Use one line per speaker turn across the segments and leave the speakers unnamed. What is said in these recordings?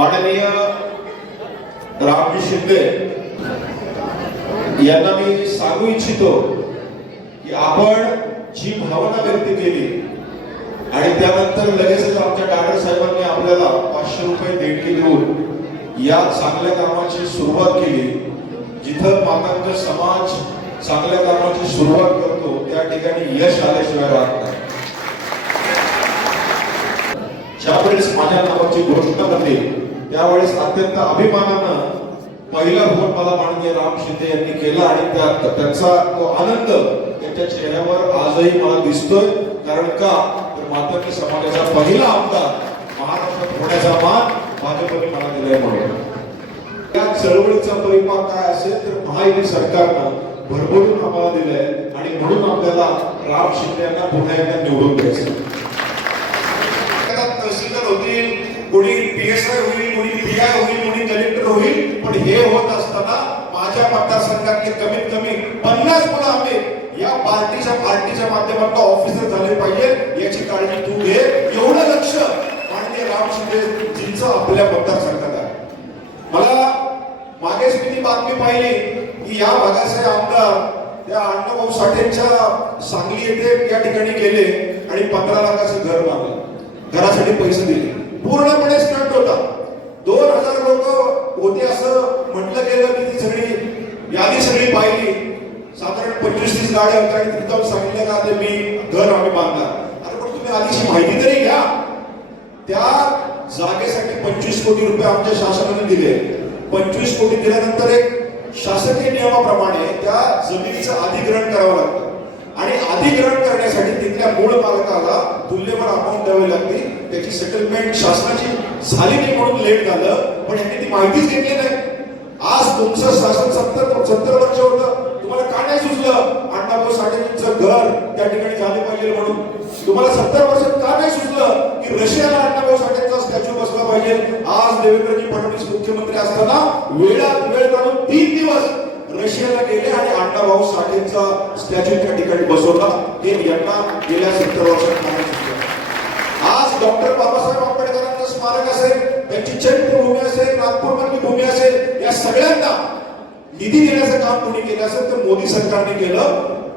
माननीय रामजी शिंदे यांना मी सांगू इच्छितो की आपण जी भावना व्यक्त केली आणि त्यानंतर लगेचच आमच्या डॉक्टर साहेबांनी आपल्याला पाचशे रुपये देणगी देऊन या चांगल्या कामाची सुरुवात केली. जिथं मातांचा समाज चांगल्या कामाची सुरुवात करतो त्या ठिकाणी यश आल्याशिवाय राहत नाही. ज्यावेळेस माझ्या नावाची घोषणा करते यावेळेस अत्यंत अभिमानानं पहिला फोन मला माननीय राम शिंदे यांनी केला आणि त्याचा त्यांचा तो आनंद त्यांच्या चेहऱ्यावर आजही मला दिसतोय. कारण का? तर मातंगी समाजाचा पहिला आमदार महाराष्ट्रात होण्याचा मान भाजपने मला दिलाय म्हणून. या चळवळीचा परिपाक काय असेल तर महायुती सरकारनं भरभरून आम्हाला दिलंय आणि म्हणून आपल्याला राम शिंदे यांना पुन्हा एकदा निवडून द्यायचं तहसीलदार होतील कोणी पीएसआय होईल काय होईल म्हणून कलेक्टर होईल पण हे होत असताना माझ्या मतदारसंघातले कमीत कमी पन्नास मुलं आम्ही या पार्टीच्या पार्टीच्या माध्यमातून ऑफिसर झाले पाहिजे याची काळजी तू घे. एवढं लक्ष माननीय राम शिंदेजींचं आपल्या मतदारसंघात आहे. मला मागेच मी ती बातमी पाहिली की या भागाचे आमदार त्या अण्णाभाऊ साठेंच्या सांगली येथे या ठिकाणी गेले आणि पंधरा लाखाचं घर बांधलं घरासाठी पैसे दिले. पूर्णपणे स्टंट होता. दोन हजार लोक होते असं म्हटलं गेलं मी ती सगळी यादी सगळी पाहिली. साधारण पंचवीस तीस गाड्या होत्या आणि तिथं सांगितलं का ते मी घर आम्ही बांधणार. अरे पण तुम्ही आधीची माहिती तरी घ्या. त्या जागेसाठी पंचवीस कोटी रुपये आमच्या शासनाने दिले. पंचवीस कोटी दिल्यानंतर एक शासकीय नियमाप्रमाणे त्या जमिनीचं अधिग्रहण करावं लागतं. आणि अधिग्रहण करण्यासाठी तिथल्या मूळ मालकाला तुल्यभर अमाऊंट द्यावी लागते. त्याची सेटलमेंट शासनाची झाली नाही म्हणून लेट झालं पण यांनी ती माहितीच घेतली नाही. आज तुमचं शासन सत्तर सत्तर वर्ष होतं. तुम्हाला का नाही सुचलं? अण्णाभाऊ साठेंचं घर त्या ठिकाणी झाले पाहिजे म्हणून. तुम्हाला सत्तर वर्षात का नाही सुचलं की रशियाला अण्णाभाऊ साठेंचा स्टॅच्यू बसला पाहिजे? आज देवेंद्रजी फडणवीस मुख्यमंत्री असताना वेळात वेळ काढून तीन दिवस रशियाला गेले आणि अण्णाभाऊ साठेंचा स्टॅच्यू त्या ठिकाणी बसवला. हे यांना गेल्या सत्तर वर्षात निधी देण्याचं काम कोणी केलं असेल तर मोदी सरकारने केलं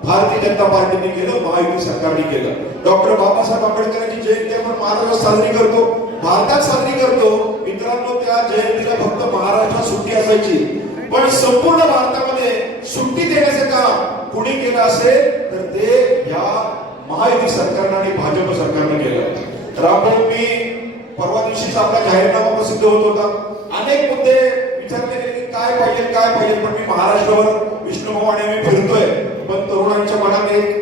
भारतीय जनता पार्टीने केलं महायुती सरकारने केलं. डॉक्टर बाबासाहेब आंबेडकरांची जयंती आपण महाराष्ट्रात साजरी करतो. भारतात साजरी करतो. मित्रांनो त्या जयंतीला फक्त महाराष्ट्रात सुट्टी असायची. पण संपूर्ण भारतामध्ये सुट्टी देण्याचं काम कुणी केलं असेल तर ते या महायुती सरकारनं आणि भाजप सरकारनं केलं. तर आपण मी परवा दिवशीच आपला जाहीरनामा प्रसिद्ध होत होता. अनेक मुद्दे विचारले काय पाहिजे काय पाहिजे पण मी महाराष्ट्रावर विष्णुभाऊ आणि मी फिरतोय. पण तरुणांच्या मनात एक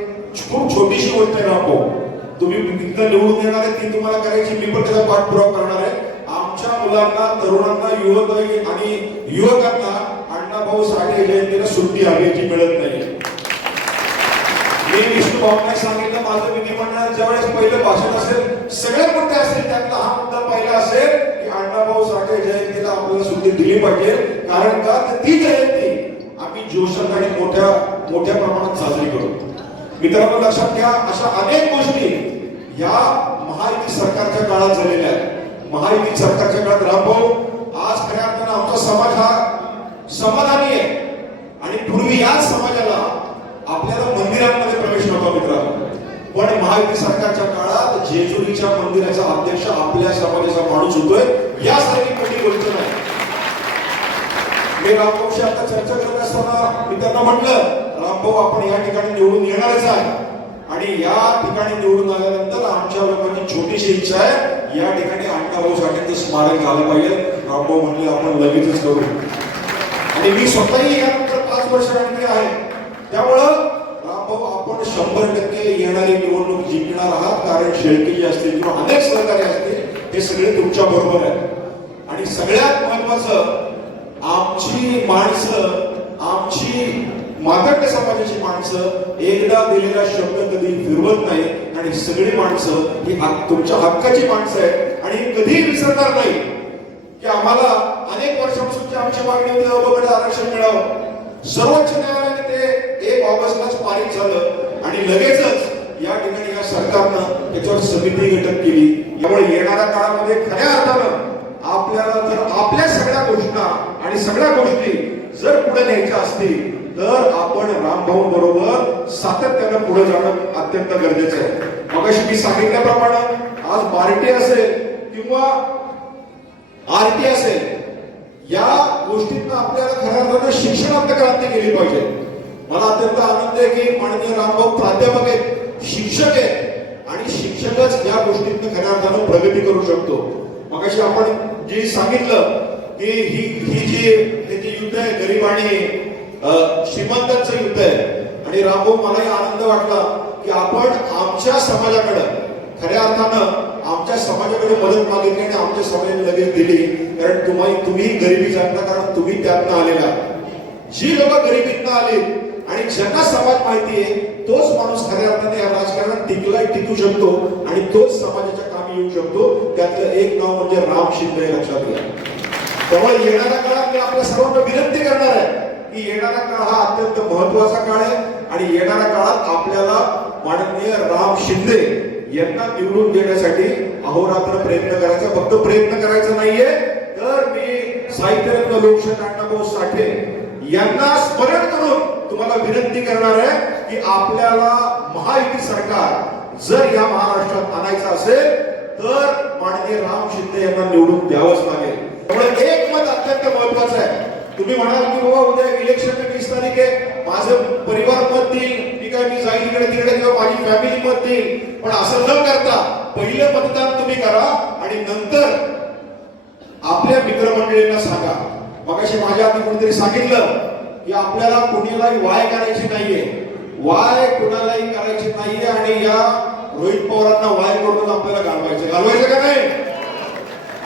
खूप छोटीशी गोष्ट आहे नको हो. तुम्ही इथं निवडून देणार आहे ती तुम्हाला करायची मी पण त्याचा पाठपुरावा करणार आहे. आमच्या मुलांना तरुणांना युवक आणि युवकांना अण्णाभाऊ साठे जयंतीला सुट्टी हवेची मिळत नाही. मी विष्णू भाऊने सांगितलं माझं विधिमंडळात ज्यावेळेस पहिलं भाषण असेल सगळ्यात मोठे असेल त्यातला हा मुद्दा पहिला असेल की अण्णाभाऊ साठे जयंतीला आपल्याला सुट्टी दिली पाहिजे. कारण का? ती जयंती आम्ही जोशात आणि मोठ्या मोठ्या प्रमाणात साजरी करू. मित्रांनो लक्षात घ्या अशा अनेक गोष्टी या महायुती सरकारच्या काळात झालेल्या आहेत. महायुती सरकारच्या काळात राबव. आज खऱ्या अर्थानं आमचा समाज हा समाधानी आहे. आणि पूर्वी याच समाजाला आपल्याला मंदिरांमध्ये प्रवेश नव्हता मित्रांनो. पण महायुती सरकारच्या काळात जेजुरीच्या मंदिराचा अध्यक्ष आपल्या समाजाचा माणूस होतोय. यासारखी मोठी गोष्ट नाही. मी रामभाऊशी आता चर्चा करत असताना मी त्यांना म्हटलं रामभाऊ आपण या ठिकाणी निवडून येणारच आहे. आणि या ठिकाणी निवडून आल्यानंतर आमच्या लोकांची छोटीशी इच्छा आहे या ठिकाणी अण्णाभाऊ साठेंचं स्मारक झालं पाहिजे. रामभाऊ म्हणले आपण लगेचच करू. आणि मी स्वतःही यानंतर पाच वर्षांनी आहे. त्यामुळं रामभाऊ आपण शंभर टक्के येणारी निवडणूक जिंकणार आहात. कारण शेळके जी असतील किंवा अनेक सहकारी असतील हे सगळे तुमच्या बरोबर आहेत. सगळ्यात महत्वाचं आमची माणसं आमची मातंड समाजाची माणसं एकदा दिलेला शब्द कधी फिरवत नाही आणि सगळी माणसं ही तुमच्या हक्काची माणसं आहेत. आणि कधीही विसरणार नाही की आम्हाला अनेक वर्षापासूनची आमची मागणी होती अवघड आरक्षण मिळावं. सर्वोच्च न्यायालयाने ते एक ऑगस्टलाच पारित झालं आणि लगेचच या ठिकाणी या सरकारनं त्याच्यावर समिती घटक केली. यामुळे येणाऱ्या काळामध्ये खऱ्या अर्थानं आपल्याला जर आपल्या सगळ्या गोष्टी आणि सगळ्या गोष्टी जर पुढे न्यायच्या असतील तर आपण रामभाऊ बरोबर सातत्यानं पुढे जाणं अत्यंत गरजेचं आहे. मगाशी मी सांगितल्याप्रमाणे आज बार्टी असेल किंवा आरटी असेल या गोष्टींना आपल्याला खऱ्या अर्थानं शिक्षणात क्रांती केली पाहिजे. मला अत्यंत आनंद आहे की माननीय रामभाऊ प्राध्यापक आहेत शिक्षक आहेत आणि शिक्षकच या गोष्टीतनं खऱ्या अर्थानं प्रगती करू शकतो. मगाशी आपण जे सांगितलं की ही ही जी हे जे युद्ध आहे गरीब आणि श्रीमंतांचं युद्ध आहे आणि रामभाऊ मलाही आनंद वाटला की आपण आमच्या समाजाकडं खऱ्या अर्थानं आमच्या समाजाकडे मदत मागितली आणि आमच्या समाजाने लगेच दिली. कारण तुम्हाला तुम्ही गरिबी जाणता कारण तुम्ही त्यातनं आलेला जी लोक गरिबीतनं आले आणि ज्यांना समाज माहिती आहे तोच माणूस खऱ्या अर्थाने या राजकारणात टिकलाय टिकू शकतो आणि तोच समाजाच्या कामी येऊ शकतो. त्यातलं एक नाव म्हणजे राम शिंदे लक्षात घ्या. त्यामुळे येणाऱ्या काळात मी आपल्या सर्वांना विनंती करणार आहे की येणारा काळ हा अत्यंत महत्त्वाचा काळ आहे आणि येणाऱ्या काळात आपल्याला माननीय राम शिंदे यांना निवडून देण्यासाठी अहोरात्र प्रयत्न करायचा. फक्त प्रयत्न करायचा नाहीये तर मी साहित्यरत्न लोकशाही अण्णाभाऊ साठे यांना स्मरण करून तुम्हाला विनंती करणार आहे की आपल्याला महायुती सरकार जर या महाराष्ट्रात आणायचं असेल तर माननीय राम शिंदे यांना निवडून द्यावंच लागेल. त्यामुळे एक मत अत्यंत महत्वाचं आहे. तुम्ही म्हणाल की बाबा उद्या इलेक्शन वीस तारीख आहे. माझं परिवार मत देईल. मी काय मी जाईल इकडे तिकडे किंवा माझी फॅमिली मत देईल. पण असं न करता पहिलं मतदान तुम्ही करा आणि नंतर आपल्या मित्रमंडळींना सांगा. मगाशी माझ्या आधी कोणीतरी सांगितलं की आपल्याला कुणालाही वाय करायची नाहीये. वाय कुणालाही करायची नाहीये आणि या रोहित पवारांना वाय करून आपल्याला घालवायचं घालवायचं का नाही?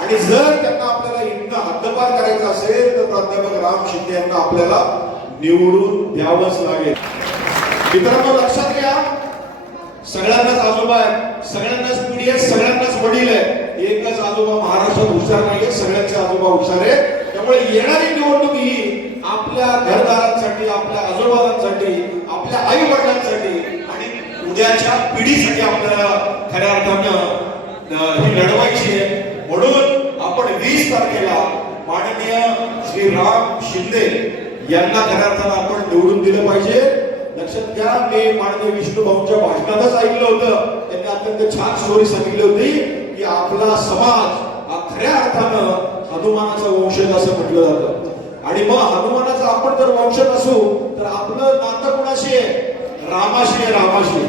आणि जर त्यांना आपल्याला इथं हद्दपार करायचं असेल तर प्राध्यापक राम शिंदे यांना आपल्याला निवडून द्यावंच लागेल. मित्रांनो लक्षात घ्या. सगळ्यांनाच आजोबा आहे सगळ्यांनाच पिढी आहे सगळ्यांनाच वडील आहे एकच आजोबा महाराष्ट्रात हुशार नाहीये सगळ्यांचे आजोबा हुशार आहे त्यामुळे येणारी निवडणूक ही आपल्या घरदारांसाठी आपल्या आजोबांसाठी आपल्या आई वडिलांसाठी उद्याच्या पिढीसाठी आपल्याला खऱ्या अर्थानं ही लढवायची आहे. म्हणून आपण वीस तारखेला माननीय श्री राम शिंदे यांना खऱ्या अर्थानं आपण निवडून दिलं पाहिजे. लक्षात घ्या मी माननीय विष्णू भाऊंच्या भाषणातच ऐकलं होतं. त्यांनी अत्यंत छान स्टोरी सांगितली होती की आपला समाज हा खऱ्या अर्थानं हनुमानाचा वंशज असं म्हटलं जातं. आणि मग हनुमानाचा आपण जर वंशज असू तर आपलं नातं कोणाशी आहे? रामाशी आहे रामाशी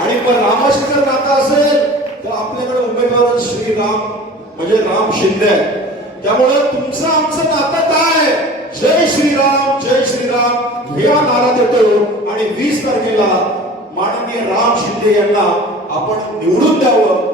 आणि मग रामाशी जर नातं असेल तर आपल्याकडे उमेदवार श्रीराम म्हणजे राम शिंदे त्यामुळे तुमचं आमचं नातं काय जय श्रीराम जय श्रीराम या नारा देतो आणि वीस तारखेला माननीय राम शिंदे यांना आपण निवडून द्यावं.